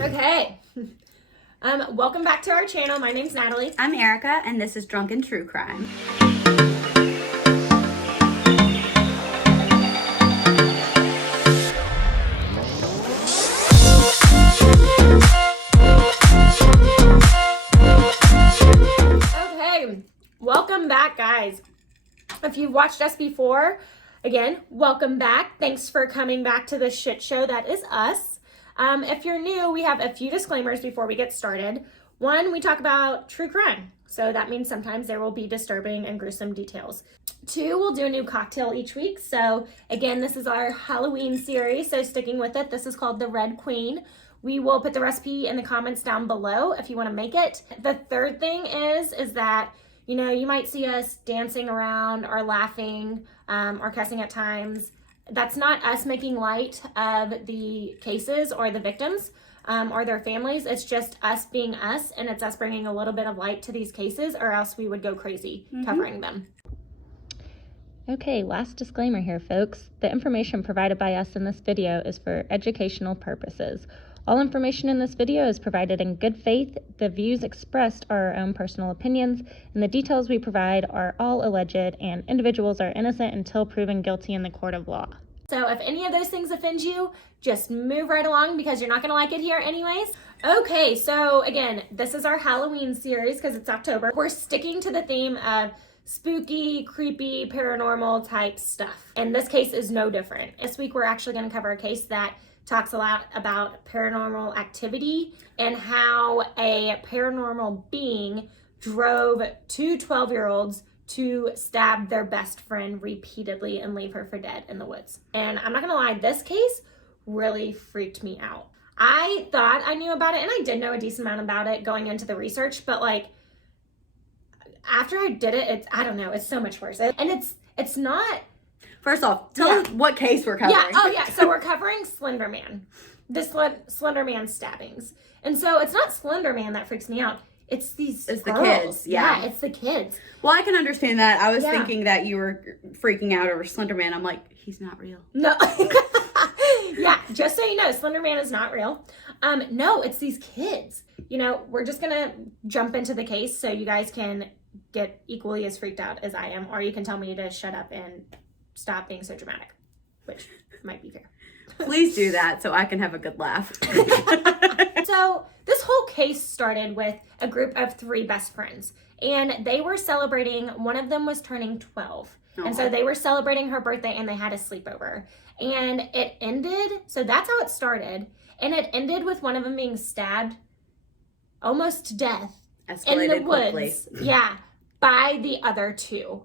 Okay. Welcome back to our channel. My name's Natalie. I'm Erika, and this is Drunken True Crime. Okay, welcome back, guys. If you've watched us before, again, welcome back. Thanks for coming back to this shit show that is us. If you're new, we have a few disclaimers before we get started. One, we talk about true crime. So that means sometimes there will be disturbing and gruesome details. Two, we'll do a new cocktail each week. So again, this is our Halloween series, so sticking with it. This is called the Red Queen. We will put the recipe in the comments down below if you want to make it. The third thing is that, you know, you might see us dancing around or laughing or cussing at times. That's not us making light of the cases or the victims or their families. It's just us being us, and it's us bringing a little bit of light to these cases, or else we would go crazy covering them. Okay, last disclaimer here, folks. The information provided by us in this video is for educational purposes. All information in this video is provided in good faith. The views expressed are our own personal opinions, and the details we provide are all alleged, and individuals are innocent until proven guilty in the court of law. So if any of those things offend you, just move right along because you're not going to like it here anyways. Okay, so again, this is our Halloween series because it's October. We're sticking to the theme of spooky, creepy, paranormal type stuff. And this case is no different. This week we're actually going to cover a case that talks a lot about paranormal activity and how a paranormal being drove two 12-year-olds to stab their best friend repeatedly and leave her for dead in the woods. And I'm not gonna lie, this case really freaked me out. I thought I knew about it, and I did know a decent amount about it going into the research, but like after I did it, I don't know, it's so much worse. And it's not. First off, tell us what case we're covering. Yeah, oh yeah, so we're covering Slenderman, the Slenderman stabbings. And so it's not Slenderman that freaks me out. It's girls. The kids. Yeah, it's the kids. Well, I can understand that. I was thinking that you were freaking out over Slenderman. I'm like, he's not real. No. Yeah, just so you know, Slenderman is not real. No, it's these kids. You know, we're just gonna jump into the case so you guys can get equally as freaked out as I am, or you can tell me to shut up and stop being so dramatic, which might be fair. Please do that so I can have a good laugh. So this whole case started with a group of three best friends, and they were celebrating. One of them was turning 12. And so they were celebrating her birthday, and they had a sleepover. And it ended, so that's how it started. And it ended with one of them being stabbed almost to death in the woods. Yeah, by the other two.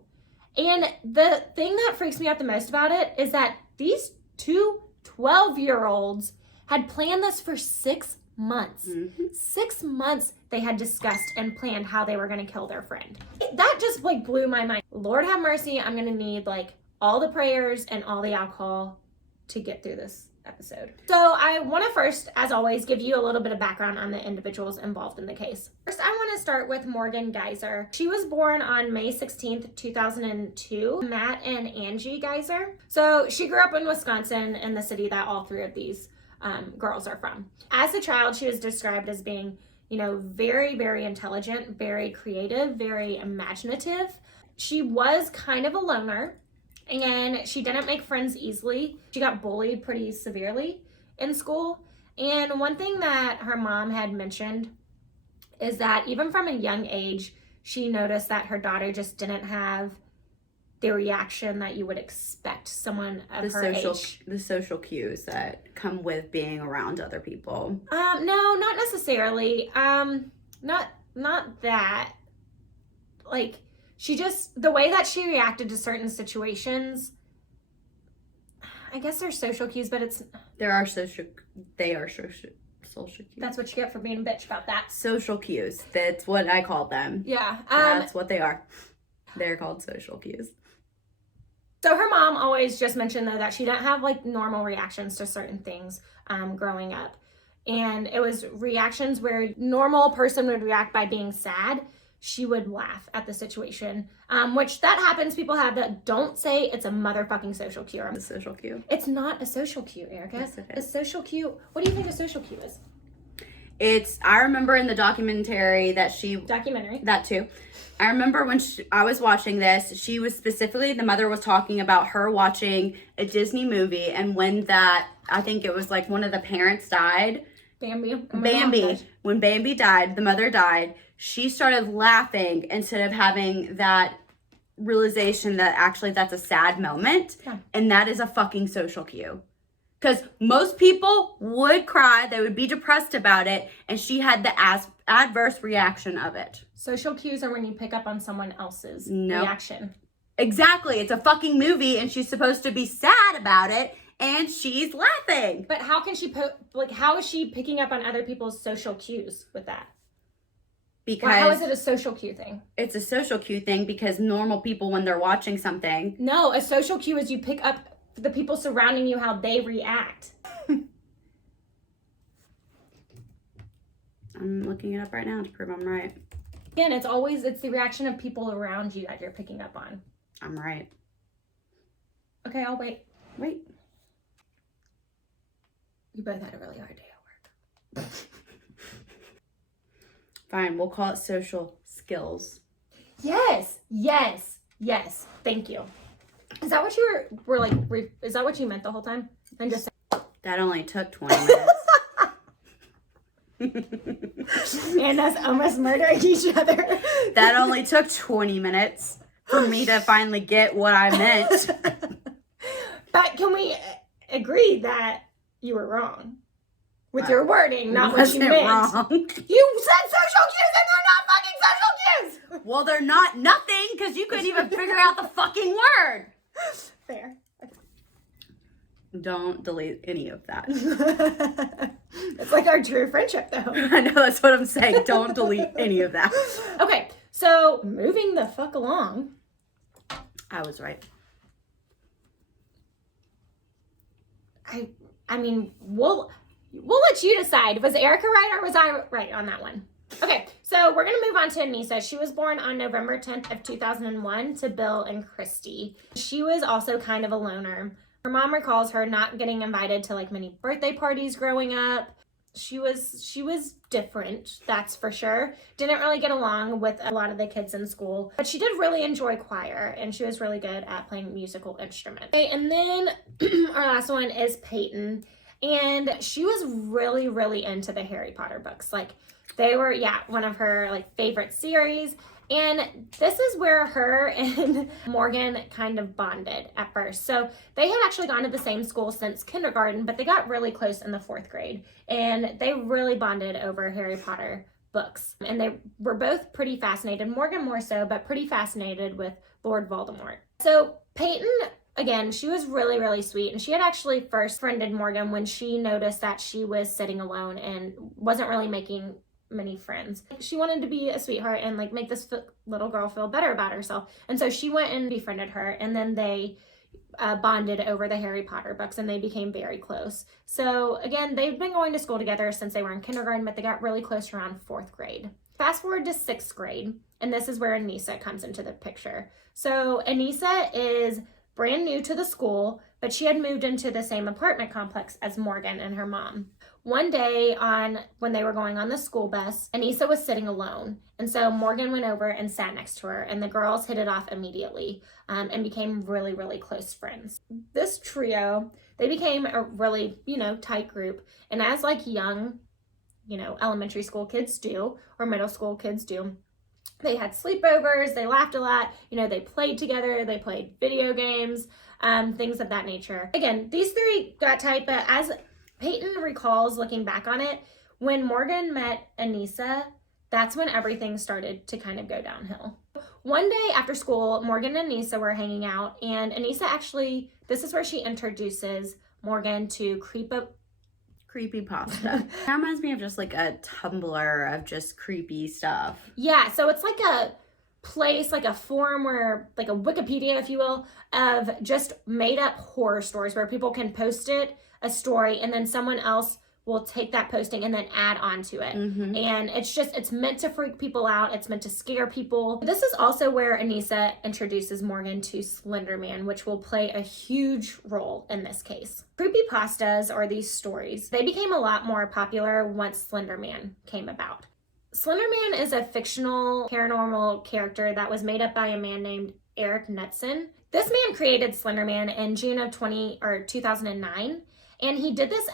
And the thing that freaks me out the most about it is that these two 12-year-olds had planned this for 6 months. 6 months they had discussed and planned how they were going to kill their friend. That just like blew my mind. Lord have mercy, I'm going to need like all the prayers and all the alcohol to get through this episode. So I want to first, as always, give you a little bit of background on the individuals involved in the case. First, I want to start with Morgan Geyser. She was born on May 16th, 2002. Matt and Angie Geyser. So she grew up in Wisconsin, in the city that all three of these girls are from. As a child, she was described as being, you know, very, very intelligent, very creative, very imaginative. She was kind of a loner, and she didn't make friends easily. She got bullied pretty severely in school. And one thing that her mom had mentioned is that even from a young age, she noticed that her daughter just didn't have the reaction that you would expect someone of her age. The social cues that come with being around other people. No, not necessarily. Not that. Like, she just, the way that she reacted to certain situations, I guess they're social cues, but they are social cues. That's what you get for being a bitch about that. Social cues. That's what I call them. Yeah. That's what they are. They're called social cues. So her mom always just mentioned, though, that she didn't have like normal reactions to certain things growing up. And it was reactions where normal person would react by being sad. She would laugh at the situation, which that happens. People have that. Don't say it's a motherfucking social cue. A social cue. It's not a social cue, Erika. Yes, it is. A social cue. What do you think a social cue is? I remember in the documentary that that too. I remember when I was watching this, she was specifically, the mother was talking about her watching a Disney movie, and when I think it was like one of the parents died. Bambi. When Bambi died, the mother died, she started laughing instead of having that realization that actually that's a sad moment. Yeah. And that is a fucking social cue. Because most people would cry, they would be depressed about it, and she had the adverse reaction of it. Social cues are when you pick up on someone else's reaction. Exactly. It's a fucking movie, and she's supposed to be sad about it, and she's laughing. But how can she how is she picking up on other people's social cues with that? Because how is it a social cue thing? It's a social cue thing because normal people, when they're watching something. No, a social cue is you pick up the people surrounding you, how they react. I'm looking it up right now to prove I'm right. Again, it's the reaction of people around you that you're picking up on. I'm right. Okay, I'll wait. Wait. You both had a really hard day at work. Fine, we'll call it social skills. Yes. Thank you. Is that what you were like? Is that what you meant the whole time? I'm just saying. That only took 20 minutes. And us almost murdering each other. That only took 20 minutes for me to finally get what I meant. But can we agree that you were wrong with your wording, not what you meant? Wrong. You said social cues and they're not fucking social cues. Well, they're not nothing because you couldn't even figure out the fucking word. Fair. Don't delete any of that. It's like our true friendship, though. I know, that's what I'm saying. Don't delete any of that. Okay, so moving the fuck along. I was right. I mean, we'll let you decide. Was Erika right or was I right on that one? Okay, so we're going to move on to Anissa. She was born on November 10th of 2001 to Bill and Christy. She was also kind of a loner. Her mom recalls her not getting invited to like many birthday parties growing up. She was different, that's for sure. Didn't really get along with a lot of the kids in school, but she did really enjoy choir and she was really good at playing musical instruments. Okay, and then our last one is Peyton, and she was really, really into the Harry Potter books. Like they were, one of her like favorite series. And this is where her and Morgan kind of bonded at first. So they had actually gone to the same school since kindergarten, but they got really close in the 4th grade. And they really bonded over Harry Potter books. And they were both pretty fascinated, Morgan more so, but pretty fascinated with Lord Voldemort. So Peyton, again, she was really, really sweet. And she had actually first friended Morgan when she noticed that she was sitting alone and wasn't really making many friends. She wanted to be a sweetheart and like make this little girl feel better about herself. And so she went and befriended her, and then they bonded over the Harry Potter books and they became very close. So again, they've been going to school together since they were in kindergarten, but they got really close around 4th grade. Fast forward to 6th grade, and this is where Anissa comes into the picture. So Anissa is brand new to the school, but she had moved into the same apartment complex as Morgan and her mom. One day when they were going on the school bus, Anissa was sitting alone. And so Morgan went over and sat next to her, and the girls hit it off immediately and became really, really close friends. This trio, they became a really, tight group. And as like young, elementary school kids do, or middle school kids do, they had sleepovers, they laughed a lot, they played together, they played video games, things of that nature. Again, these three got tight, but as Peyton recalls looking back on it, when Morgan met Anissa, that's when everything started to kind of go downhill. One day after school, Morgan and Anissa were hanging out, and Anissa actually, this is where she introduces Morgan to creepypasta. That reminds me of just like a Tumblr of just creepy stuff. Yeah, so it's like a place, like a forum where, like a Wikipedia, if you will, of just made up horror stories where people can post a story, and then someone else will take that posting and then add on to it. And it's meant to freak people out. It's meant to scare people. This is also where Anissa introduces Morgan to Slenderman, which will play a huge role in this case. Creepypastas, or these stories, they became a lot more popular once Slenderman came about. Slenderman is a fictional paranormal character that was made up by a man named Eric Knudsen. This man created Slenderman in June of 2009, and he did this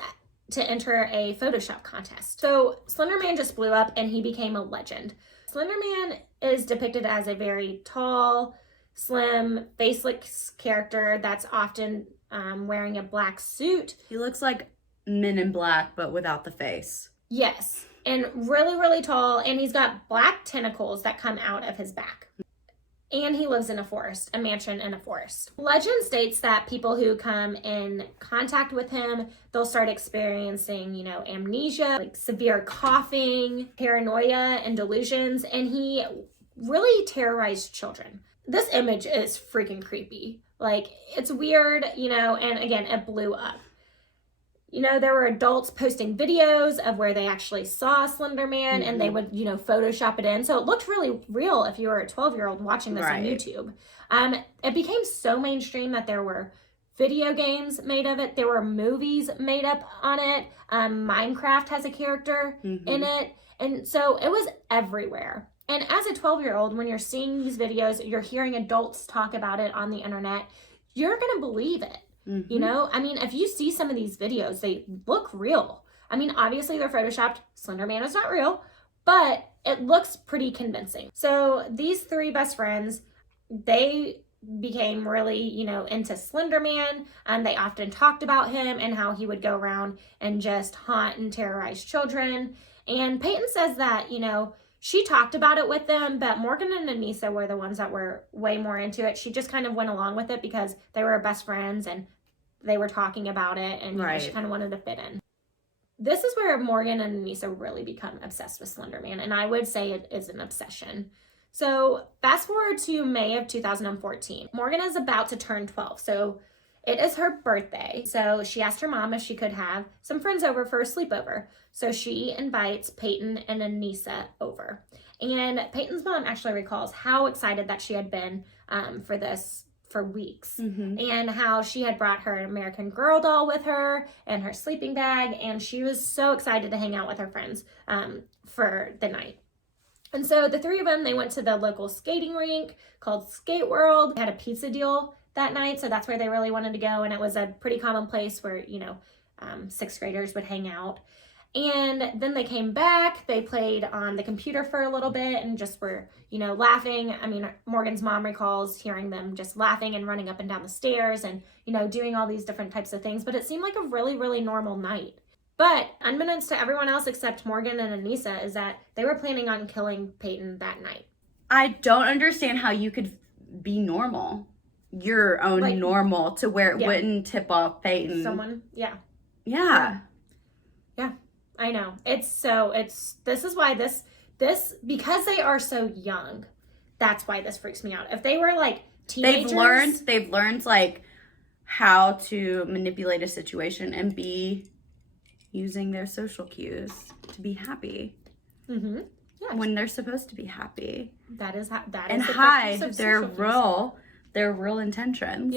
to enter a Photoshop contest. So Slenderman just blew up and he became a legend. Slenderman is depicted as a very tall, slim, faceless character that's often wearing a black suit. He looks like Men in Black, but without the face. Yes, and really, really tall, and he's got black tentacles that come out of his back. And he lives in a forest, a mansion in a forest. Legend states that people who come in contact with him, they'll start experiencing, amnesia, like severe coughing, paranoia, and delusions. And he really terrorized children. This image is freaking creepy. Like, it's weird, and again, it blew up. There were adults posting videos of where they actually saw Slenderman, and they would, Photoshop it in. So it looked really real if you were a 12-year-old watching this on YouTube. It became so mainstream that there were video games made of it. There were movies made up on it. Minecraft has a character in it. And so it was everywhere. And as a 12-year-old, when you're seeing these videos, you're hearing adults talk about it on the internet, you're going to believe it. If you see some of these videos, they look real. Obviously they're Photoshopped. Slenderman is not real, but it looks pretty convincing. So these three best friends, they became really, into Slenderman. They often talked about him and how he would go around and just haunt and terrorize children. And Peyton says that, she talked about it with them, but Morgan and Anissa were the ones that were way more into it. She just kind of went along with it because they were best friends and they were talking about it, and she kind of wanted to fit in. This is where Morgan and Anissa really become obsessed with Slenderman, and I would say it is an obsession. So fast forward to May of 2014. Morgan is about to turn 12, so it is her birthday. So she asked her mom if she could have some friends over for a sleepover. So she invites Peyton and Anissa over. And Peyton's mom actually recalls how excited that she had been for this for weeks, and how she had brought her American Girl doll with her and her sleeping bag, and she was so excited to hang out with her friends for the night. And so the three of them, they went to the local skating rink called Skate World. They had a pizza deal that night, so that's where they really wanted to go, and it was a pretty common place where sixth graders would hang out. And then they came back, they played on the computer for a little bit and just were, laughing. Morgan's mom recalls hearing them just laughing and running up and down the stairs and, doing all these different types of things. But it seemed like a really, really normal night. But unbeknownst to everyone else except Morgan and Anissa is that they were planning on killing Peyton that night. I don't understand how you could be normal. Your own normal to where it wouldn't tip off Peyton. Someone, yeah. Yeah. I know. This is why this, because they are so young, that's why this freaks me out. If they were like teenagers. They've learned like how to manipulate a situation and be using their social cues to be happy. Yeah. When they're supposed to be happy. That is and hide their real intentions.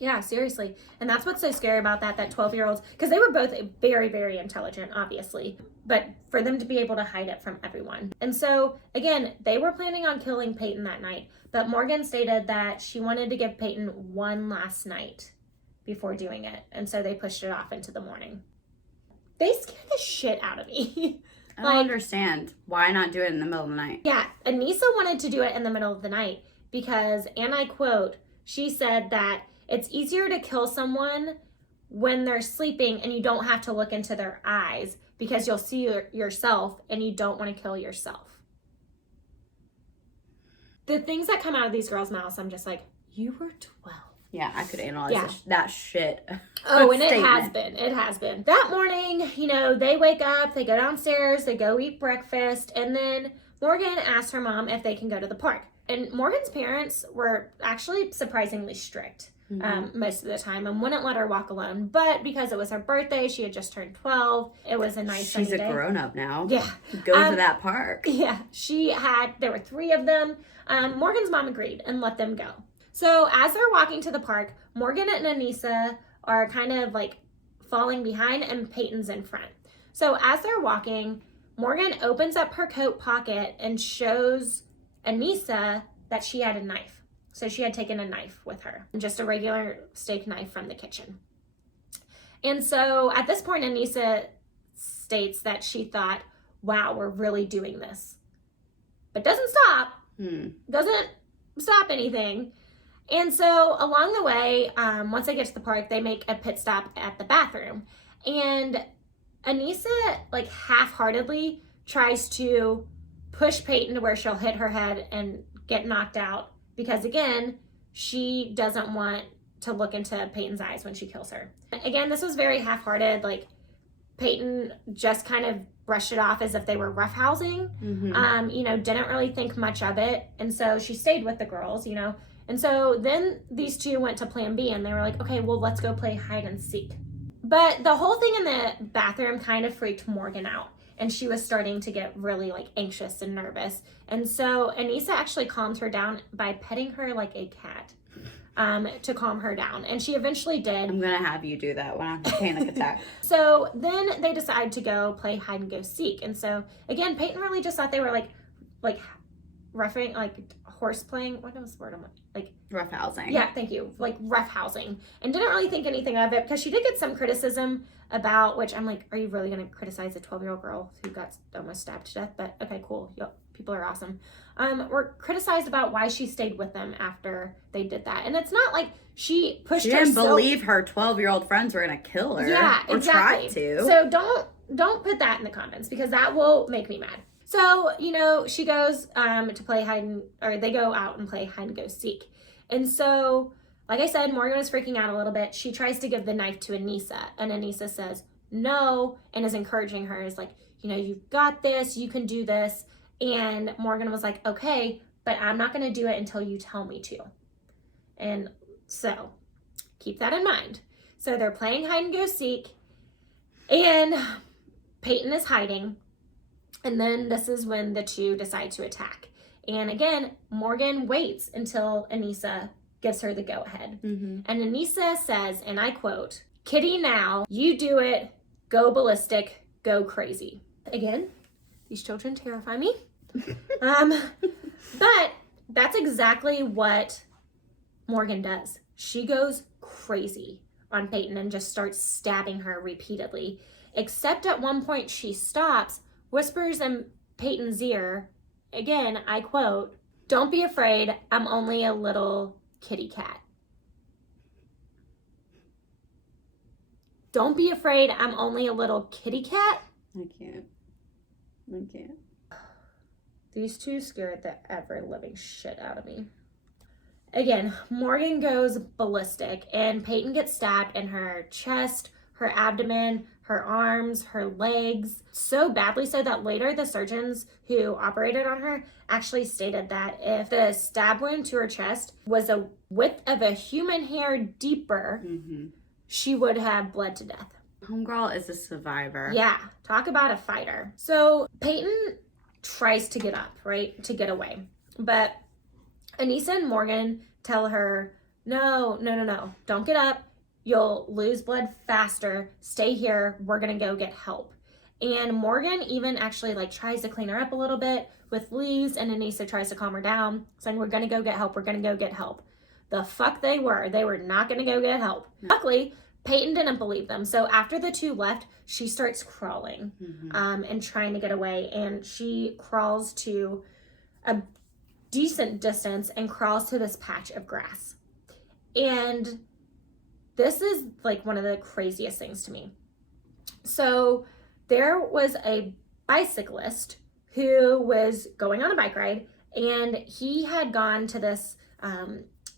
Yeah, seriously. And that's what's so scary about that 12-year-olds, because they were both very, very intelligent, obviously, but for them to be able to hide it from everyone. And so, again, they were planning on killing Peyton that night, but Morgan stated that she wanted to give Peyton one last night before doing it, and so they pushed it off into the morning. They scared the shit out of me. I don't understand. Why not do it in the middle of the night? Yeah, Anissa wanted to do it in the middle of the night because, and I quote, she said that it's easier to kill someone when they're sleeping and you don't have to look into their eyes because you'll see yourself and you don't want to kill yourself. The things that come out of these girls' mouths, I'm just like, you were 12. Yeah, I could analyze that shit. Oh, and it has been. That morning, they wake up, they go downstairs, they go eat breakfast, and then Morgan asks her mom if they can go to the park. And Morgan's parents were actually surprisingly strict. most of the time and wouldn't let her walk alone. But because it was her birthday, she had just turned 12. It was a nice She's sunny day. a grown-up now. Yeah. Go to that park. Yeah. There were 3 of them. Morgan's mom agreed and let them go. So as they're walking to the park, Morgan and Anissa are kind of like falling behind and Peyton's in front. So as they're walking, Morgan opens up her coat pocket and shows Anissa that she had a knife. So she had taken a knife with her, just a regular steak knife from the kitchen. And so at this point, Anissa states that she thought, wow, we're really doing this. But doesn't stop. Doesn't stop anything. And so along the way, once they get to the park, they make a pit stop at the bathroom. And Anissa, like, half-heartedly tries to push Peyton to where she'll hit her head and get knocked out. Because again, she doesn't want to look into Peyton's eyes when she kills her. Again, this was very half-hearted. Like, Peyton just kind of brushed it off as if they were roughhousing. Didn't really think much of it. And so she stayed with the girls, And so then these 2 went to plan B and they were like, okay, well, let's go play hide and seek. But the whole thing in the bathroom kind of freaked Morgan out. And she was starting to get really like anxious and nervous. And so Anissa actually calmed her down by petting her like a cat to calm her down. And she eventually did. I'm going to have you do that when I have a panic attack. So then they decide to go play hide and go seek. And so again, Peyton really just thought they were like roughing, like horse playing. What was the word? Like roughhousing. Yeah, thank you. Like roughhousing. And didn't really think anything of it because she did get some criticism about, which I'm like, are you really going to criticize a 12-year-old girl who got almost stabbed to death? But okay, cool. Yep, people are awesome. Were criticized about why she stayed with them after they did that. And it's not like she pushed her. She didn't believe her 12-year-old friends were going to kill her. Yeah, or exactly. Try to. So don't put that in the comments because that will make me mad. So, she goes to play they go out and play hide and go seek. And so, like I said, Morgan was freaking out a little bit. She tries to give the knife to Anissa, and Anissa says no and is encouraging her. Is like, you've got this, you can do this. And Morgan was like, okay, but I'm not going to do it until you tell me to. And so, keep that in mind. So they're playing hide and go seek, and Peyton is hiding. And then this is when the 2 decide to attack. And again, Morgan waits until Anissa gives her the go-ahead. And Anissa says, and I quote, "Kitty now, you do it, go ballistic, go crazy." Again, these children terrify me. But that's exactly what Morgan does. She goes crazy on Peyton and just starts stabbing her repeatedly. Except at one point she stops, whispers in Peyton's ear, again, I quote, "Don't be afraid, I'm only a little kitty cat." Don't be afraid, I'm only a little kitty cat? I can't. These 2 scared the ever-living shit out of me. Again, Morgan goes ballistic, and Peyton gets stabbed in her chest, her abdomen, her arms, her legs, so badly so that later the surgeons who operated on her actually stated that if the stab wound to her chest was a width of a human hair deeper, she would have bled to death. Homegirl is a survivor. Yeah, talk about a fighter. So Peyton tries to get up, right, to get away. But Anissa and Morgan tell her, no, don't get up. You'll lose blood faster. Stay here. We're going to go get help. And Morgan even actually tries to clean her up a little bit with leaves, and Anissa tries to calm her down, saying, we're going to go get help. We're going to go get help. The fuck they were. They were not going to go get help. Luckily, Peyton didn't believe them. So after the 2 left, she starts crawling and trying to get away. And she crawls to a decent distance and crawls to this patch of grass. And this is one of the craziest things to me. So there was a bicyclist who was going on a bike ride, and he had gone to this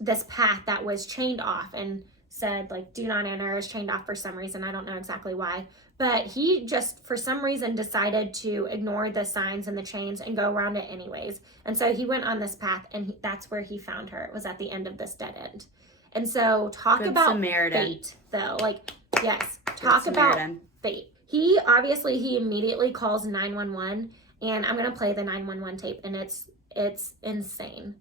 this path that was chained off and said do not enter, is chained off for some reason. I don't know exactly why, but he just for some reason decided to ignore the signs and the chains and go around it anyways. And so he went on this path, and that's where he found her. It was at the end of this dead end. And so talk Good about Samaritan. fate, though. Like, yes, talk about fate. He immediately calls 911, and I'm going to play the 911 tape, and it's insane.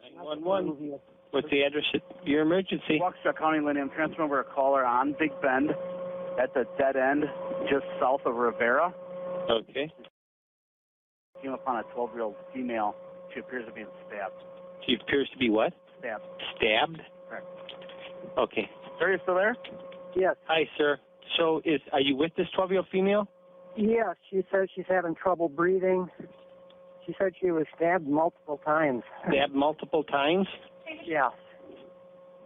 911. What's the address of your emergency? Waukesha County, Lindy. I'm transferring over a caller on Big Bend at the dead end just south of Rivera. Okay. Came upon a 12-year-old female. She appears to be stabbed. She appears to be what? Stabbed. Stabbed? Correct. Okay. Sir, you still there? Yes. Hi, sir. So are you with this 12-year-old female? Yes, she says she's having trouble breathing. She said she was stabbed multiple times. Stabbed multiple times? Yes.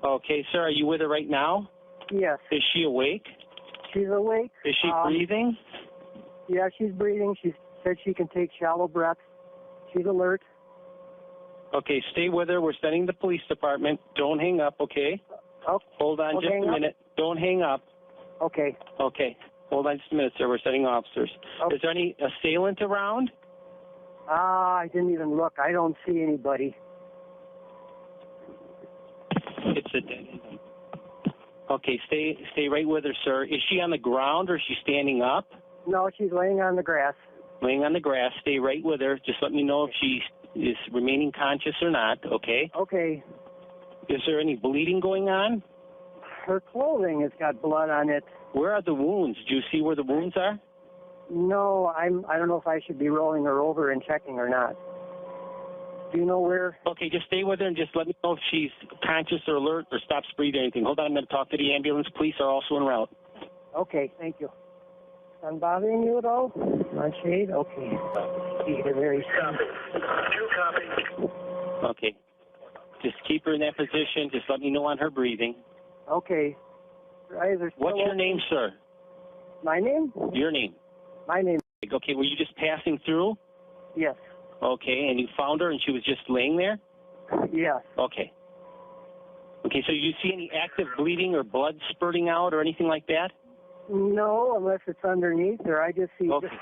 Okay, sir. Are you with her right now? Yes. Is she awake? She's awake. Is she breathing? Yeah, she's breathing. She said she can take shallow breaths. She's alert. Okay, stay with her. We're sending the police department. Don't hang up, okay? Oh, Hold on just a minute. Don't hang up. okay. Okay. Hold on just a minute, sir. We're sending officers. Okay. Is there any assailant around? I didn't even look. I don't see anybody. It's a dead end. Okay, stay right with her, sir. Is she on the ground or is she standing up? No, she's laying on the grass. Laying on the grass. Stay right with her. Just let me know if she is remaining conscious or not, okay? Okay. Is there any bleeding going on? Her clothing has got blood on it. Where are the wounds? Do you see where the wounds are? No, I don't know if I should be rolling her over and checking or not. Do you know where? Okay, just stay with her and just let me know if she's conscious or alert or stops breathing or anything. Hold on, I'm going to talk to the ambulance. Police are also en route. Okay, thank you. I'm bothering you at all? My shade? Okay. You're very Okay. Just keep her in that position. Just let me know on her breathing. Okay. Her eyes are still What's your open. name, sir? My name? Your name. My name. Okay, were you just passing through? Yes. Okay, and you found her and she was just laying there? Yes. Okay. Okay, so you see any active bleeding or blood spurting out or anything like that? No, unless it's underneath her. I just see just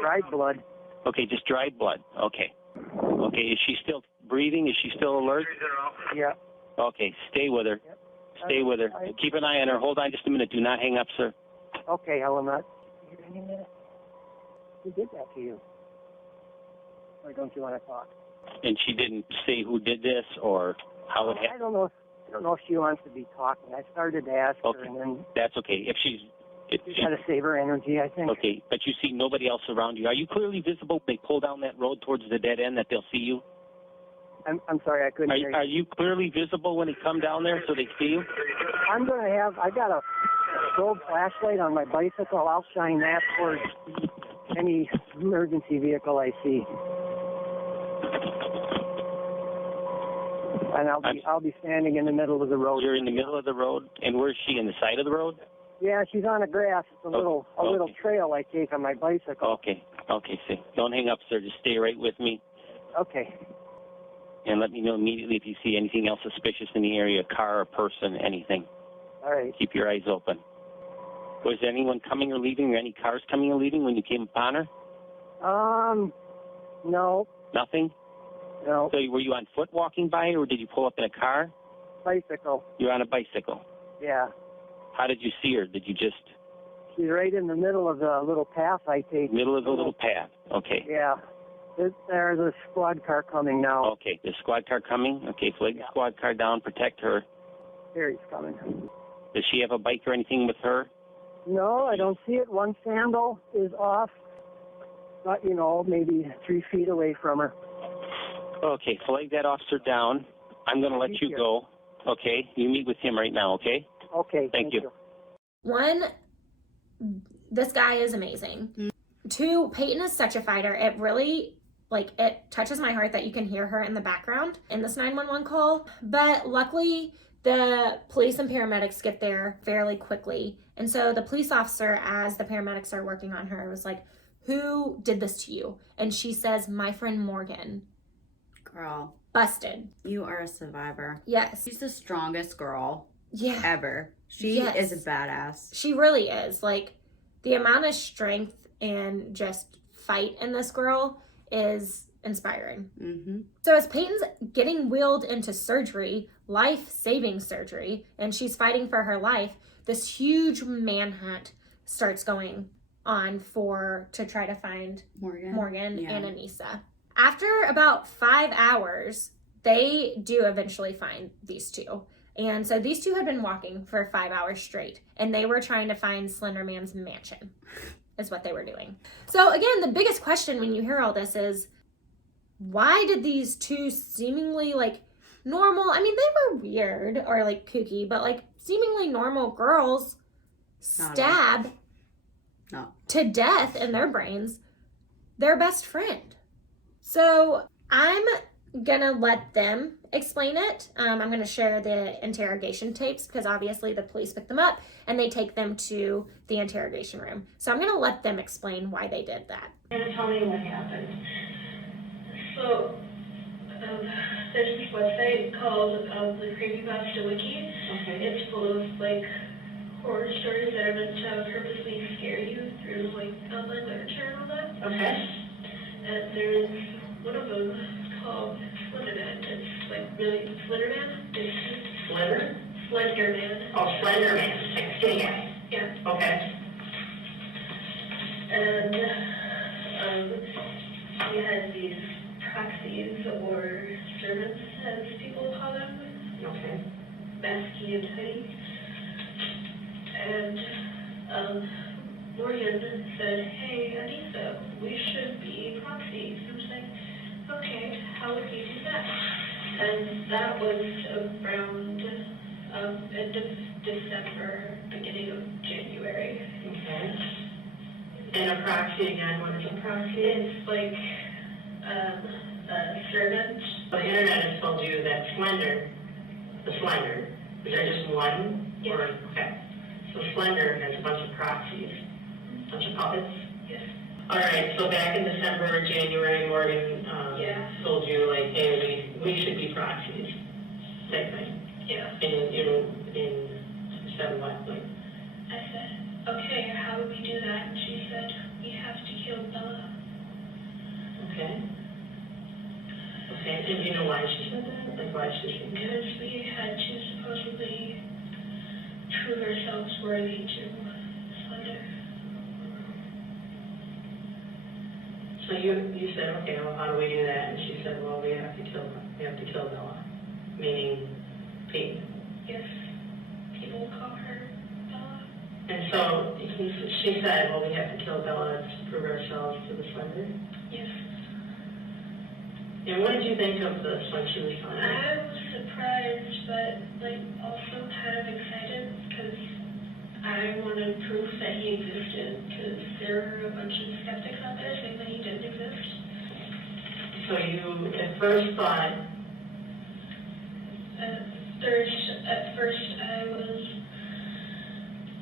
dried blood. Okay, just dried blood. Okay. Okay, is she still breathing? Is she still alert? Yeah. Okay, stay with her. Yep. Stay with her. Keep an eye on her. Hold on just a minute. Do not hang up, sir. Okay, I will not. Any minute. Who did that to you? Or don't you want to talk? And she didn't say who did this or how it I happened? don't know. I don't know if she wants to be talking. I started to ask her, and then That's okay. If she's... she's got to save her energy, I think. Okay, but you see nobody else around you. Are you clearly visible when they pull down that road towards the dead end that they'll see you? I'm sorry, I couldn't hear you. Are you clearly visible when they come down there so they see you? I'm going to have, I got a strobe flashlight on my bicycle. I'll shine that towards any emergency vehicle I see. And I'll be standing in the middle of the road. You're in the middle of the road, and where's she, in the side of the road? Yeah, she's on the grass. It's a little trail I take on my bicycle. Okay, see. Don't hang up, sir. Just stay right with me. Okay. And let me know immediately if you see anything else suspicious in the area, a car, a person, anything. All right. Keep your eyes open. Was anyone coming or leaving, or any cars coming or leaving when you came upon her? No. Nothing? No. So were you on foot walking by, or did you pull up in a car? Bicycle. You're on a bicycle. Yeah. How did you see her? Did you just... She's right in the middle of the little path I take. Middle of the little path. Okay. Yeah. There's a squad car coming now. Okay, the squad car coming? Okay, flag the squad car down, protect her. Here he's coming. Does she have a bike or anything with her? No, I don't see it. One sandal is off, but, maybe 3 feet away from her. Okay, flag that officer down. I'm going to let you go. Okay, you meet with him right now, okay? Okay, Thank you. One, this guy is amazing. 2, Peyton is such a fighter. It really, it touches my heart that you can hear her in the background in this 911 call. But luckily, the police and paramedics get there fairly quickly. And so the police officer, as the paramedics are working on her, was like, who did this to you? And she says, my friend Morgan. Girl. Busted. You are a survivor. Yes. She's the strongest girl ever. She is a badass. She really is. The amount of strength and just fight in this girl is inspiring. Mm-hmm. So as Peyton's getting wheeled into surgery, life-saving surgery, and she's fighting for her life, this huge manhunt starts going on to try to find Morgan and Anissa. After about 5 hours, they do eventually find these two. And so these two had been walking for 5 hours straight, and they were trying to find Slenderman's mansion, is what they were doing. So again, the biggest question when you hear all this is, why did these two seemingly like normal, I mean, they were weird or like kooky, but like seemingly normal girls stab to death in their brains their best friend? So I'm gonna let them explain it. I'm gonna share the interrogation tapes because obviously the police pick them up and they take them to the interrogation room. So I'm gonna let them explain why they did that. And tell me what happened. So there's this website called the Creepypasta Wiki. Okay. It's full of like horror stories that are meant to purposely scare you through like online literature and all that. Okay. And there's one of them called Slenderman. It's like really Slenderman. Slenderman. Oh, Slenderman. Like skinny guy. Yeah. Okay. And he has these proxies or servants, as people call them. Okay. Masky and tidy. And Morgan said, "Hey, Anissa, we should be proxies." I was like, "Okay, how would we do that?" And that was around end of December, beginning of January. Okay. And a proxy again, what is a proxy? It's like a servant. The internet has told you that the Slender, is there just one? Yes. Okay. So Slender has a bunch of proxies, a bunch of puppets? Yes. All right, so back in December or January, Morgan told you, like, hey, we should be proxies, type thing. Yeah. And said what? Like, I said, okay, how would we do that? And she said, we have to kill Bella. Okay. Okay, and do you know why she said that? Like, why she said that? Because we had to supposedly prove ourselves worthy to Slender. So you said, okay, well, how do we do that? And she said, well, we have to kill Bella, meaning Pete. Yes, people call her Bella. And so she said, well, we have to kill Bella to prove ourselves to the Slender? Yes. And what did you think of this when she was telling you? I was surprised, but like also kind of excited because I wanted proof that he existed because there were a bunch of skeptics out there saying that he didn't exist. So you at first thought? At first I was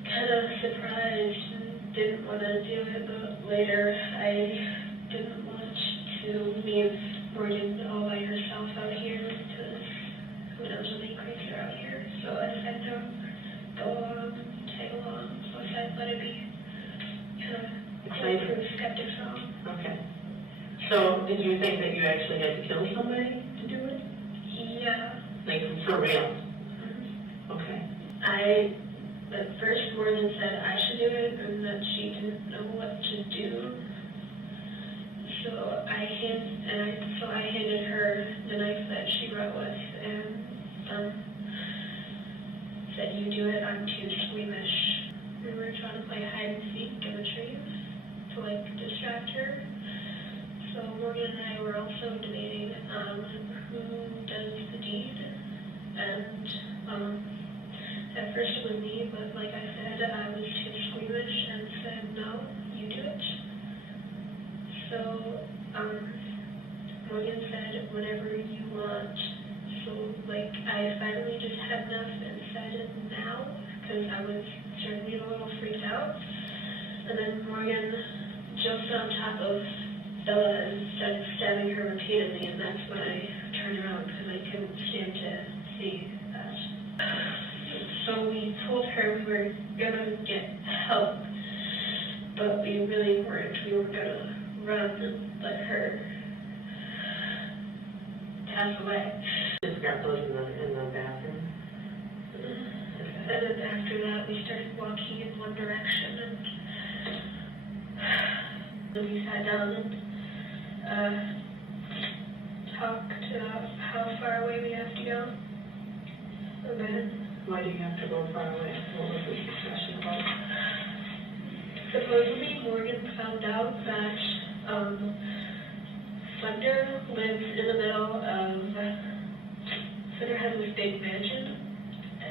kind of surprised and didn't want to do it, but later I didn't want to leave Morgan all by herself out here because who knows how many creeps are out here. So I said, go along, tag along. So I said, let it be. Kind of prove skeptics wrong. Okay. So did you think that you actually had to kill somebody to do it? Yeah. Like for real? Mm-hmm. Okay. At first Morgan said I should do it and that she didn't know what to do. So I handed her the knife that she brought with and said, you do it, I'm too squeamish. We were trying to play hide and seek in the trees to like distract her. So Morgan and I were also debating who does the deed. And at first it was me, but like I said, I was too squeamish and said, no, you do it. So, Morgan said, whenever you want. So, like, I finally just had enough and said now, because I was starting to get a little freaked out. And then Morgan jumped on top of Bella and started stabbing her repeatedly, and that's when I turned around, because I couldn't stand to see that. So we told her we were gonna get help, but we really weren't. We were gonna run and let her pass away. Just got those in the bathroom. And then after that, we started walking in one direction, and we sat down and talked about how far away we have to go. And then, Why do you have to go far away? What was the discussion about? supposedly Morgan found out that Slender lives in the middle of, Slender has this big mansion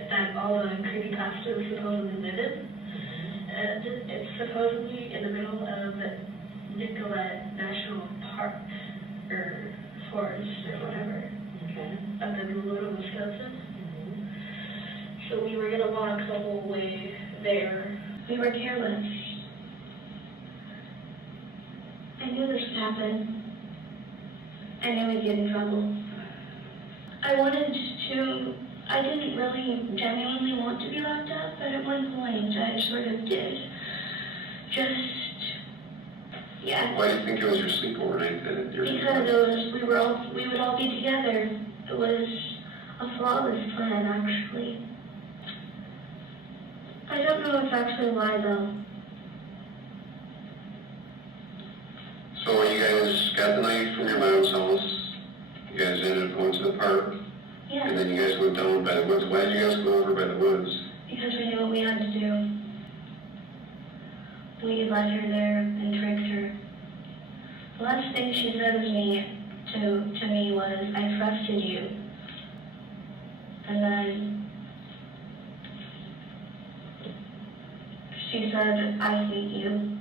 that all the creepypastas supposedly live in. And it's supposedly in the middle of Nicollet National Park, or Forest, or whatever, Okay. up in Lula, Wisconsin. So we were going to walk the whole way there. We were careless. I knew this would happen. I knew we'd get in trouble. I didn't really genuinely want to be locked up, but at one point I sort of did. Yeah. Why do you think it was your sleepover night that you're Because we would all be together. It was a flawless plan, actually. I don't know if actually why, though. So when you guys got the knife from your mom's house, you guys ended up going to the park, Yeah. and then you guys went down by the woods. Why did you guys go over by the woods? Because we knew what we had to do. We led her there and tricked her. The last thing she said to me was, "I trusted you." And then she said, "I hate you."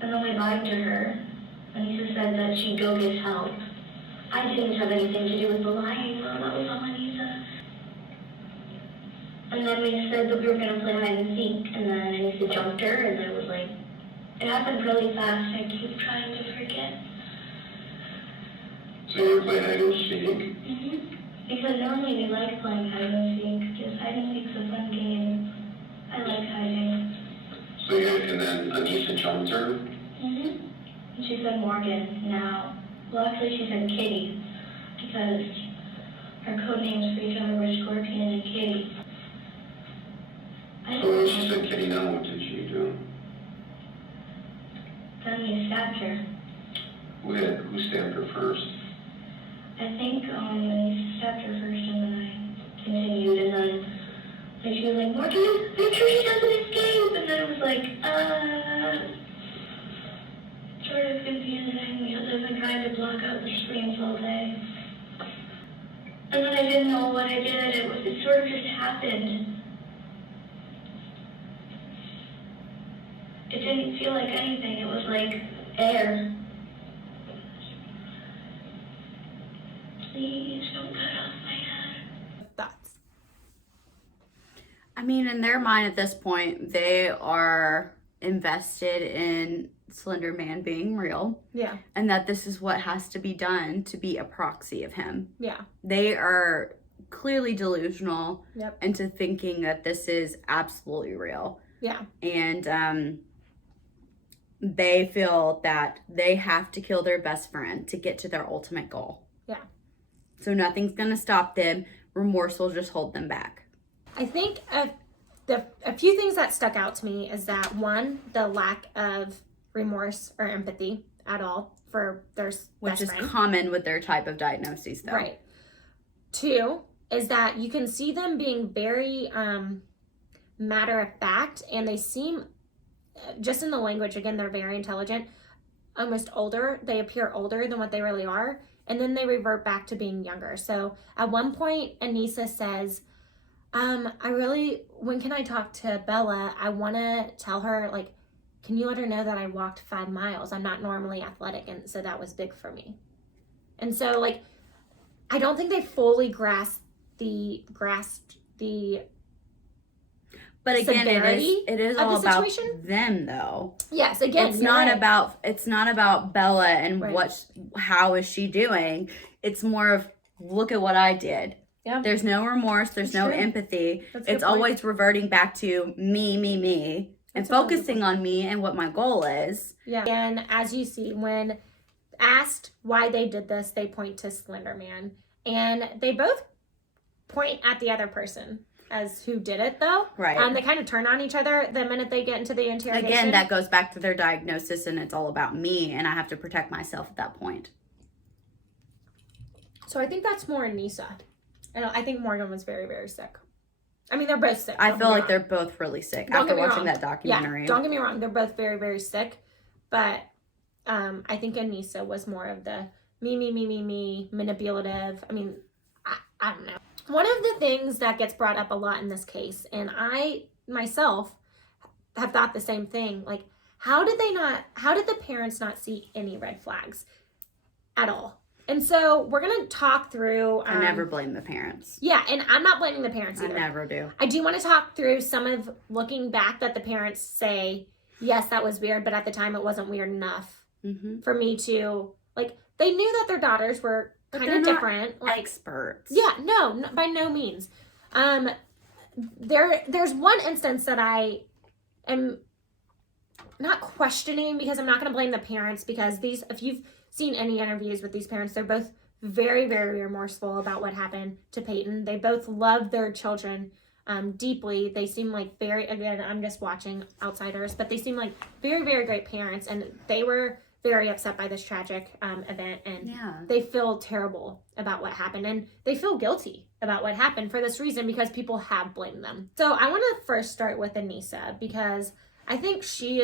And then we lied to her. Anissa said that she'd go get help. I didn't have anything to do with the lying, Mom. That was all Anissa. And then we said that we were going to play hide and seek, and then Anissa jumped her, and then it was like, it happened really fast. I keep trying to forget. So you were playing hide and seek? Because normally we like playing hide and seek, because hide and seek's a fun game. I like hiding. So and then Anissa jumped her? And she said Morgan now. Well, actually she said Kitty, because our code names for each other were Scorpion and Kitty. So when she said Kitty, now what did she do? Then we stabbed her. Who stabbed her first? I think we stabbed her first, and then I continued, and then she was like, Morgan, make sure she doesn't escape, and then it was like, sort of confusing, because I've been trying to block out the screams all day. And then I didn't know what I did. It sort of just happened. It didn't feel like anything. It was like air. Please don't cut off my head. Thoughts? I mean, in their mind at this point, they are invested in Slenderman being real. Yeah. And that this is what has to be done to be a proxy of him. Yeah. They are clearly delusional Yep. into thinking that this is absolutely real. Yeah. And they feel that they have to kill their best friend to get to their ultimate goal. Yeah. So nothing's going to stop them. Remorse will just hold them back. I think a few things that stuck out to me is that, one, the lack of remorse or empathy at all for their Which is best friend. common with their type of diagnoses, though. Right. Two is that you can see them being very matter of fact, and they seem, just in the language, again, they're very intelligent, almost older. They appear older than what they really are, and then they revert back to being younger. So at one point, Anissa says, when can I talk to Bella? I want to tell her, like, can you let her know that I walked 5 miles? I'm not normally athletic, and so that was big for me. And so, like, I don't think they fully grasped the But again, severity it is of all the about situation. them, though. Yes, again, It's you're not right. about Bella and Right. how is she doing. It's more of, look at what I did. Yeah. There's no remorse. There's That's no true. empathy. That's a good It's point. always reverting back to me, and That's a really good focusing on me and what my goal is. Yeah. And as you see, when asked why they did this, they point to Slenderman. And they both point at the other person as who did it, though. Right. They kind of turn on each other the minute they get into the interrogation. Again, that goes back to their diagnosis, and it's all about me, and I have to protect myself at that point. So I think that's more Anissa. And I think Morgan was very, very sick. I mean, they're both sick. I feel like they're both really sick after watching that documentary. Yeah, don't get me wrong. They're both very, very sick. But I think Anissa was more of the me, manipulative. I mean, I don't know. One of the things that gets brought up a lot in this case, and I myself have thought the same thing, like, how did the parents not see any red flags at all? And so we're going to talk through... I never blame the parents. Yeah, and I'm not blaming the parents either. I never do. I do want to talk through some of looking back that the parents say, yes, that was weird, but at the time it wasn't weird enough for me to... Like, they knew that their daughters were kind of different. Like, experts. Yeah, no, by no means. There's one instance that I am not questioning, because I'm not going to blame the parents, because if you've seen any interviews with these parents, they're both very, very remorseful about what happened to Peyton. They both love their children deeply. They seem like again, I'm just watching outsiders, but they seem like very, very great parents, and they were very upset by this tragic event, and they feel terrible about what happened, and they feel guilty about what happened for this reason, because people have blamed them. So I want to first start with Anissa, because I think she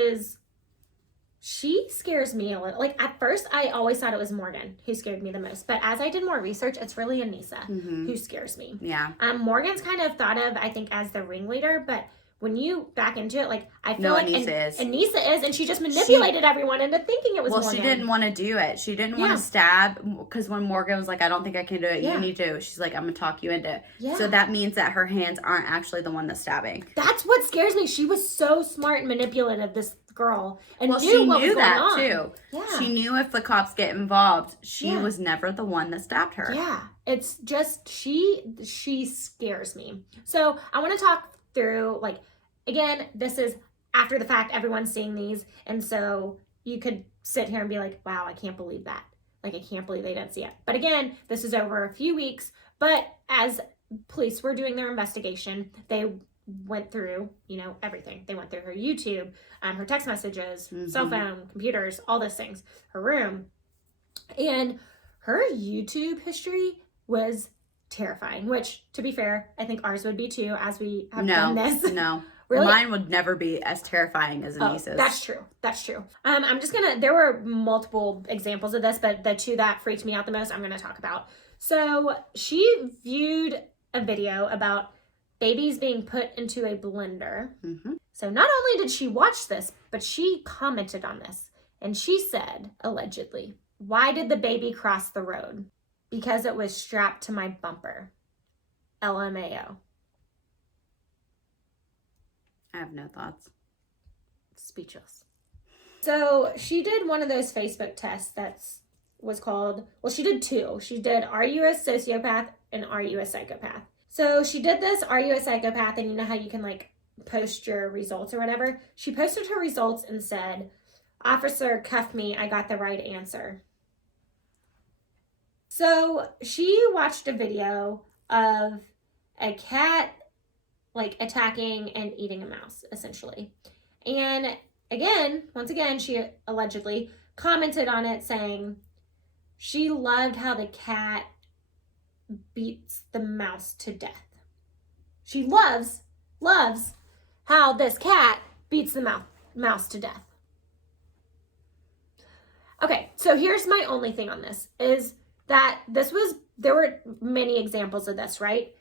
scares me a little. Like, at first, I always thought it was Morgan who scared me the most. But as I did more research, it's really Anissa who scares me. Yeah. Morgan's kind of thought of, I think, as the ringleader. But when you back into it, like, I feel like Anissa is. Anissa is, and she just manipulated everyone into thinking it was Morgan. Well, she didn't want to do it. She didn't want to stab, because when Morgan was like, I don't think I can do it, you need to. She's like, I'm going to talk you into it. Yeah. So that means that her hands aren't actually the one that's stabbing. That's what scares me. She was so smart and manipulative, this girl, and she what knew was that going on. too. Yeah. She knew if the cops get involved, she was never the one that stabbed her. Yeah, it's just she scares me. So I want to talk through, like, again, this is after the fact. Everyone's seeing these, and so you could sit here and be like, wow, I can't believe that. Like, I can't believe they didn't see it. But again, this is over a few weeks. But as police were doing their investigation, they went through, everything. They went through her YouTube, her text messages, cell phone, computers, all those things, her room. And her YouTube history was terrifying, which, to be fair, I think ours would be too, as we have done this. No. Really? Mine would never be as terrifying as Anissa's. That's true. I'm just there were multiple examples of this, but the two that freaked me out the most, I'm going to talk about. So she viewed a video about babies being put into a blender. So not only did she watch this, but she commented on this. And she said, allegedly, why did the baby cross the road? Because it was strapped to my bumper. LMAO. I have no thoughts. Speechless. So she did one of those Facebook tests was called, well, she did two. She did, are you a sociopath, and are you a psychopath? So she did this, are you a psychopath? And you know how you can, like, post your results or whatever? She posted her results and said, officer cuffed me, I got the right answer. So she watched a video of a cat, like, attacking and eating a mouse, essentially. And once again, she allegedly commented on it saying she loved how the cat beats the mouse to death. She loves how this cat beats the mouse to death. Okay, so here's my only thing on this, is that there were many examples of this, right?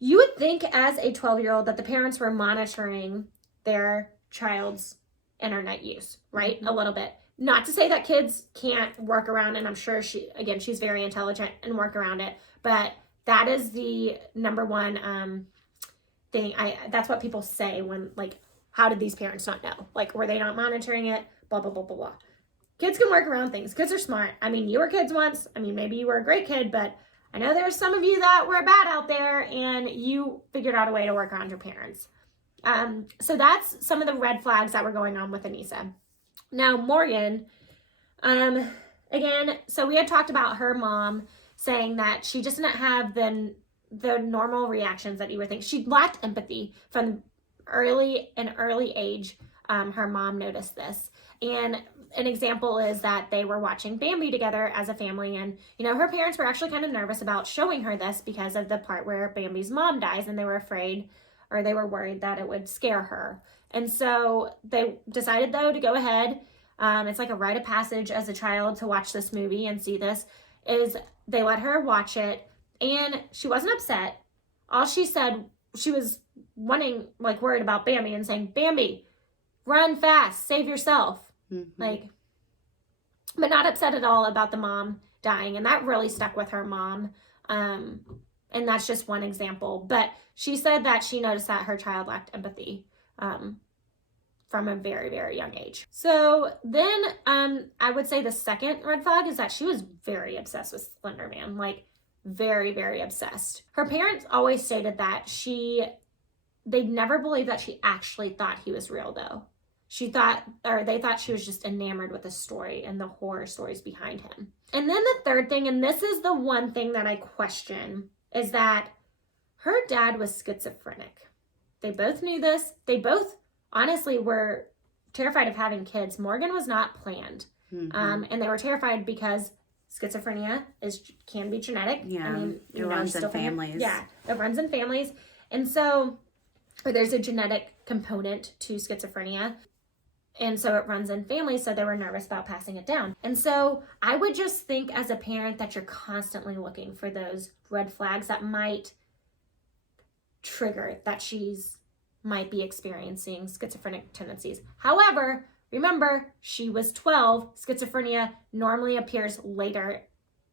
You would think as a 12-year-old that the parents were monitoring their child's internet use, right? A little bit. Not to say that kids can't work around, and I'm sure she's very intelligent and work around it, but that is the number one thing. That's what people say when, like, how did these parents not know? Like, were they not monitoring it? Blah, blah, blah, blah, blah. Kids can work around things. Kids are smart. I mean, you were kids once. I mean, maybe you were a great kid, but I know there's some of you that were bad out there, and you figured out a way to work around your parents. So that's some of the red flags that were going on with Anissa. Now, Morgan, again, so we had talked about her mom saying that she just didn't have the normal reactions that you would think. She lacked empathy from early age. Her mom noticed this. And an example is that they were watching Bambi together as a family, and her parents were actually kind of nervous about showing her this because of the part where Bambi's mom dies, and they were afraid, or they were worried that it would scare her. And so they decided, though, to go ahead. It's like a rite of passage as a child to watch this movie and see this. Is they let her watch it, and she wasn't upset. All she said, she was worried about Bambi and saying, "Bambi, run fast, save yourself." But not upset at all about the mom dying. And that really stuck with her mom. And that's just one example. But she said that she noticed that her child lacked empathy from a very, very young age. So then I would say the second red flag is that she was very obsessed with Slenderman. Like, very, very obsessed. Her parents always stated that they never believed that she actually thought he was real, though. They thought she was just enamored with the story and the horror stories behind him. And then the third thing, and this is the one thing that I question, is that her dad was schizophrenic. They both knew this. They both honestly were terrified of having kids. Morgan was not planned. And they were terrified because schizophrenia can be genetic. Yeah, I mean, it runs in families. It runs in families. And so there's a genetic component to schizophrenia. And so it runs in families, so they were nervous about passing it down. And so I would just think as a parent that you're constantly looking for those red flags that might trigger that she's might be experiencing schizophrenic tendencies. However, remember, she was 12. Schizophrenia normally appears later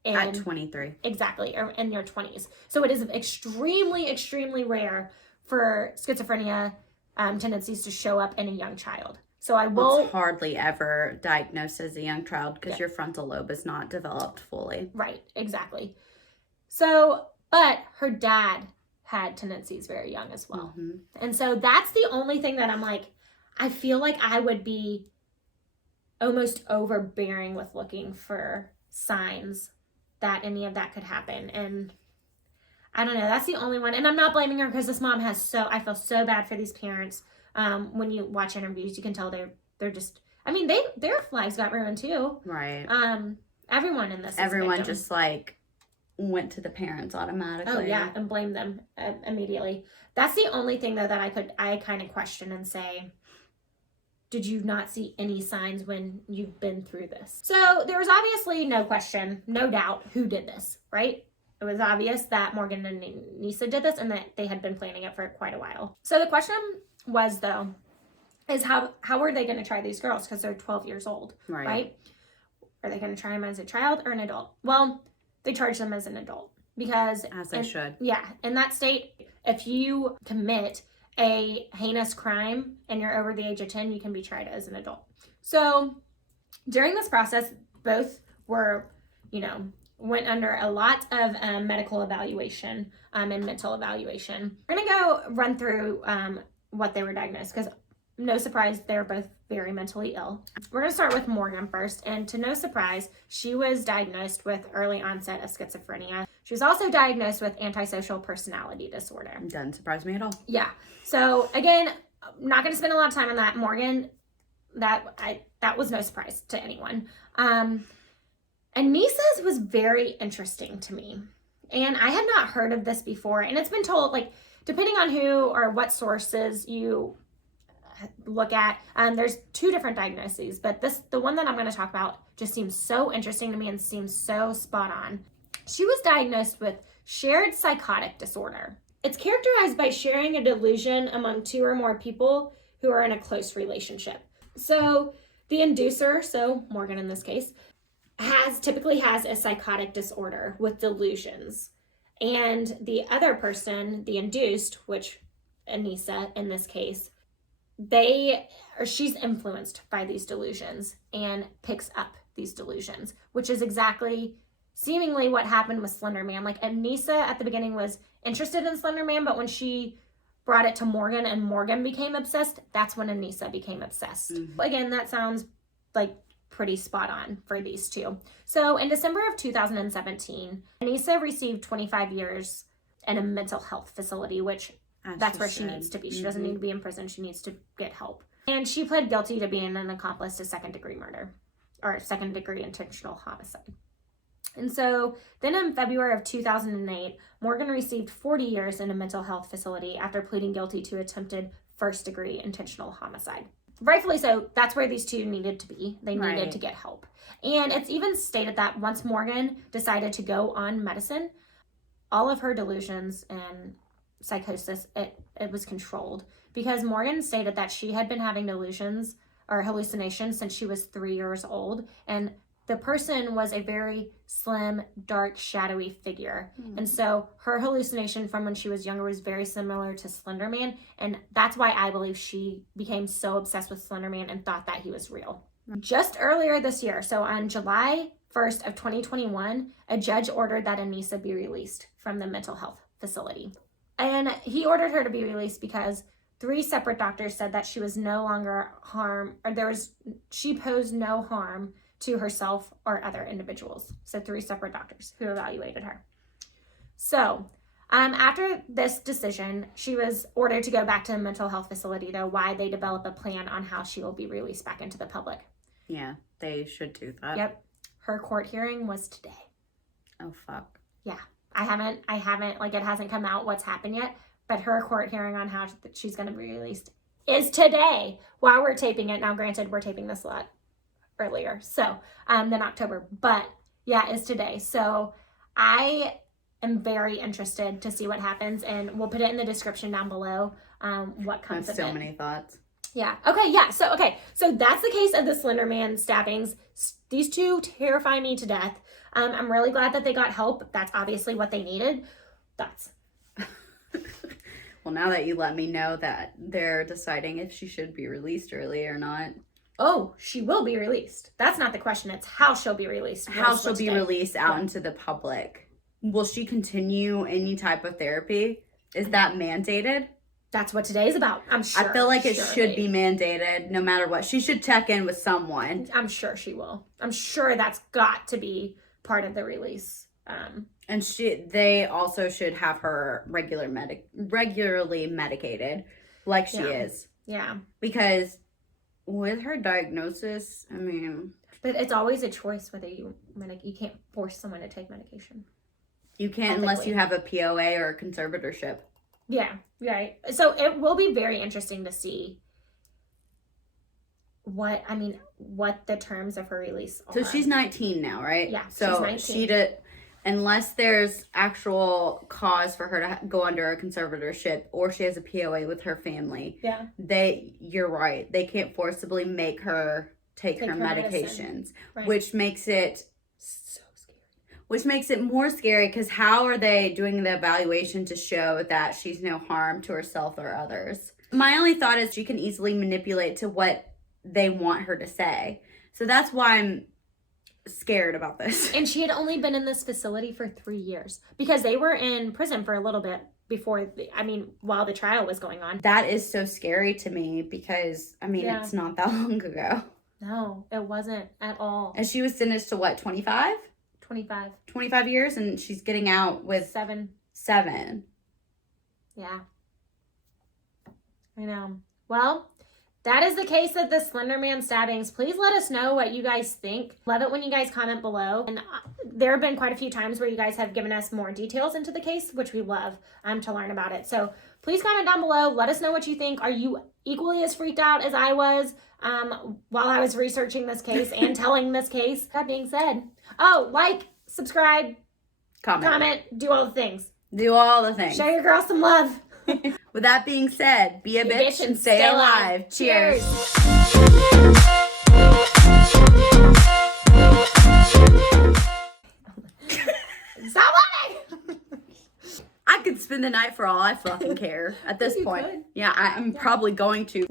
at 23. Exactly, or in your 20s. So it is extremely, extremely rare for schizophrenia tendencies to show up in a young child. So it's hardly ever diagnosed as a young child because your frontal lobe is not developed fully. Right, exactly. So, but her dad had tendencies very young as well. And so that's the only thing that I'm like, I feel like I would be almost overbearing with looking for signs that any of that could happen. And I don't know, that's the only one. And I'm not blaming her because this mom I feel so bad for these parents. When you watch interviews, you can tell they're just, I mean, their flags got ruined too. Right. Everyone in this Everyone just went to the parents automatically. Oh yeah, and blamed them immediately. That's the only thing though that I kind of question and say, did you not see any signs when you've been through this? So there was obviously no question, no doubt who did this, right? It was obvious that Morgan and Anissa did this and that they had been planning it for quite a while. So the question was though, is how are they going to try these girls? Because they're 12 years old, right? Are they going to try them as a child or an adult? Well, they charge them as an adult because as they should. Yeah, in that state, if you commit a heinous crime and you're over the age of 10, you can be tried as an adult. So during this process, both were, went under a lot of medical evaluation and mental evaluation. We're gonna go run through what they were diagnosed because no surprise, they're both very mentally ill. We're gonna start with Morgan first, and to no surprise, she was diagnosed with early onset of schizophrenia. She was also diagnosed with antisocial personality disorder. Doesn't surprise me at all. Yeah. So again, I'm not gonna spend a lot of time on that. Morgan, that was no surprise to anyone. Anissa's was very interesting to me, and I had not heard of this before, and it's been told, depending on who or what sources you look at, there's two different diagnoses, but the one that I'm going to talk about just seems so interesting to me and seems so spot on. She was diagnosed with shared psychotic disorder. It's characterized by sharing a delusion among two or more people who are in a close relationship. So the inducer, so Morgan in this case, typically has a psychotic disorder with delusions. And the other person, the induced, which Anissa in this case, she's influenced by these delusions and picks up these delusions, which is exactly seemingly what happened with Slenderman. Anissa at the beginning was interested in Slenderman, but when she brought it to Morgan and Morgan became obsessed, that's when Anissa became obsessed. Mm-hmm. Again, that sounds like pretty spot on for these two. So in December of 2017, Anissa received 25 years in a mental health facility, which that's where she needs to be. She doesn't need to be in prison. She needs to get help. And she pled guilty to being an accomplice to second-degree murder, or second-degree intentional homicide. And so then in February of 2008, Morgan received 40 years in a mental health facility after pleading guilty to attempted first-degree intentional homicide. Rightfully so, that's where these two needed to be. They needed to get help. And it's even stated that once Morgan decided to go on medicine, all of her delusions and psychosis, it was controlled, because Morgan stated that she had been having delusions or hallucinations since she was 3 years old, and the person was a very slim, dark, shadowy figure. And so her hallucination from when she was younger was very similar to Slenderman, and that's why I believe she became so obsessed with Slenderman and thought that he was real. Just earlier this year, so on July 1st of 2021, a judge ordered that Anissa be released from the mental health facility. And he ordered her to be released because 3 separate doctors said that she was no longer she posed no harm to herself or other individuals. So 3 separate doctors who evaluated her. So after this decision, she was ordered to go back to the mental health facility, though, while they develop a plan on how she will be released back into the public. Yeah, they should do that. Yep. Her court hearing was today. Oh, fuck. Yeah. I haven't, like, it hasn't come out what's happened yet, but her court hearing on how she's going to be released is today while we're taping it. Now, granted, we're taping this a lot earlier, so, than October, but yeah, it's today. So I am very interested to see what happens, and we'll put it in the description down below, what comes of it. So many thoughts. Yeah. Okay. Yeah. So that's the case of the Slenderman stabbings. These two terrify me to death. I'm really glad that they got help. That's obviously what they needed. Well, now that you let me know that they're deciding if she should be released early or not. Oh, she will be released. That's not the question. It's how she'll be released. How she'll be released out into the public. Will she continue any type of therapy? Is that mandated? That's what today's about. I'm sure. I feel like it should be mandated no matter what. She should check in with someone. I'm sure she will. I'm sure that's got to be part of the release. And they also should have her regularly medicated like she is. Yeah. Because with her diagnosis, I mean... But it's always a choice whether you can't force someone to take medication. You can't unless you have a POA or a conservatorship. Yeah, right. So it will be very interesting to see what the terms of her release are. So she's 19 now, right? Yeah, so she's 19. Unless there's actual cause for her to go under a conservatorship or she has a POA with her family. Yeah. You're right. They can't forcibly make her take her medications, right. Which makes it so scary. Which makes it more scary because how are they doing the evaluation to show that she's no harm to herself or others? My only thought is she can easily manipulate to what they want her to say. So that's why I'm scared about this. And she had only been in this facility for 3 years because they were in prison for a little bit before, while the trial was going on. That is so scary to me because, it's not that long ago. No, it wasn't at all. And she was sentenced to what, 25? 25. 25 years, and she's getting out with 7. Yeah. I know. Well, that is the case of the Slenderman stabbings. Please let us know what you guys think. Love it when you guys comment below. And there have been quite a few times where you guys have given us more details into the case, which we love to learn about it. So please comment down below. Let us know what you think. Are you equally as freaked out as I was while I was researching this case and telling this case? That being said, like, subscribe, comment, do all the things. Do all the things. Show your girl some love. With that being said, be a bitch and stay alive. Cheers. Stop laughing! I could spend the night for all I fucking care at this point. Could. Yeah, I'm probably going to.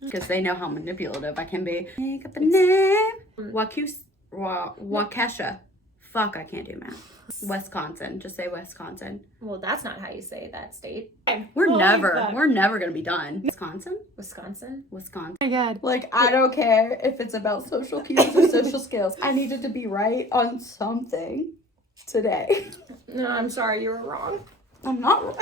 Because they know how manipulative I can be. Make up a name. Wakesha. Fuck, I can't do math. Wisconsin. Just say Wisconsin. Well, that's not how you say that state. We're never gonna be done. Wisconsin? Wisconsin? Wisconsin. Oh my God. Like, I don't care if it's about social cues or social skills. I needed to be right on something today. No, I'm sorry, you were wrong. I'm not wrong.